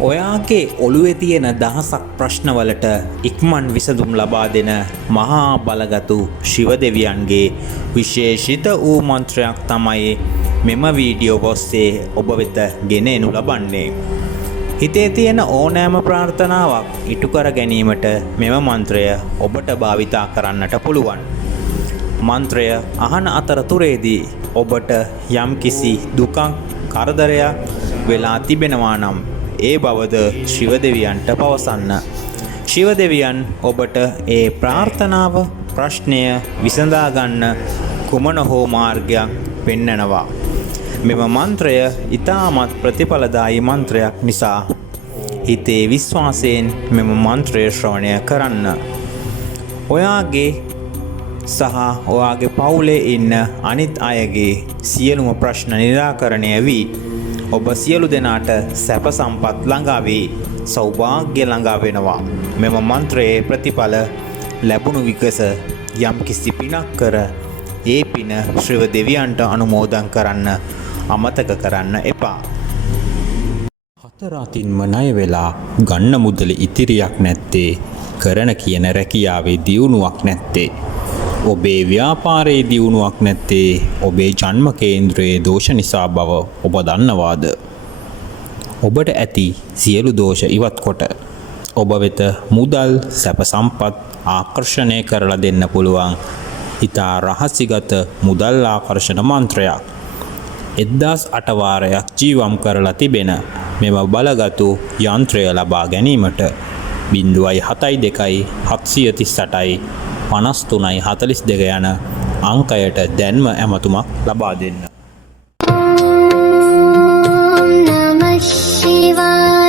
ඔයාගේ ඔළුවේ තියෙන දහසක් ප්‍රශ්නවලට ඉක්මන් විසඳුම් ලබා දෙන මහා බලගතු ශිව දෙවියන්ගේ විශේෂිත වූ මන්ත්‍රයක් තමයි මෙම වීඩියෝ ඔස්සේ ඔබ වෙත ගෙන එනු ලබන්නේ. හිතේ තියෙන ඕනෑම ප්‍රාර්ථනාවක් ඉටු කර ගැනීමට මෙම මන්ත්‍රය ඔබට භාවිතා කරන්නට පුළුවන්. මන්ත්‍රය අහන අතරතුරේදී ඔබට යම්කිසි දුකක් කරදරයක් වෙලා තිබෙනවා නම් ඒ බවද ශිව දෙවියන්ට පවසන්න. ශිව දෙවියන් ඔබට ඒ ප්‍රාර්ථනාව ප්‍රශ්නය විසඳා ගන්න කුමන හෝ මාර්ගයක් පෙන්නනවා. මෙම මන්ත්‍රය ඉතාමත් ප්‍රතිඵලදායී මන්ත්‍රයක් නිසා හිතේ විශ්වාසයෙන් මෙම මන්ත්‍රය ශ්‍රවණය කරන්න. ඔයාගේ සහ ඔයාගේ පවුලේ ඉන්න අනිත් අයගේ සියලුම ප්‍රශ්න නිරාකරණය වී ඔබ සියලු දෙනාට සැප සම්පත් ළඟා වී සෞභාග්‍ය ළඟා වෙනවා. මෙම මන්ත්‍රයේ ප්‍රතිඵල ලැබුණු විගස යම් කිසි පිනක් කර ඒ පින ශ්‍රීව දෙවියන්ට අනුමෝදන් කරන්න අමතක කරන්න එපා. හතර අතින්ම ණය වෙලා ගන්න මුදල ඉතිරියක් නැත්තේ, කරන කියන රැකියාවේ දියුණුවක් නැත්තේ, ඔබේ ව්‍යාපාරයේ දියුණුවක් නැත්තේ ඔබේ ජන්ම කේන්ද්‍රයේ දෝෂ නිසා බව ඔබ දන්නවාද? ඔබට ඇති සියලු දෝෂ ඉවත් කොට ඔබ වෙත මුදල් සැප සම්පත් ආකර්ෂණය කරලා දෙන්න පුළුවන් ඉතා රහසිගත මුදල් ආකර්ෂණ මන්ත්‍රයක්. 1008 වාරයක් ජීවම් කරලා තිබෙන මෙම බලගතු යන්ත්‍රය ලබා ගැනීමට 0.72 738 53.42 යන අංකයට දැන්ම ඇමතුමක් ලබා දෙන්න. Om Namah Shivaya.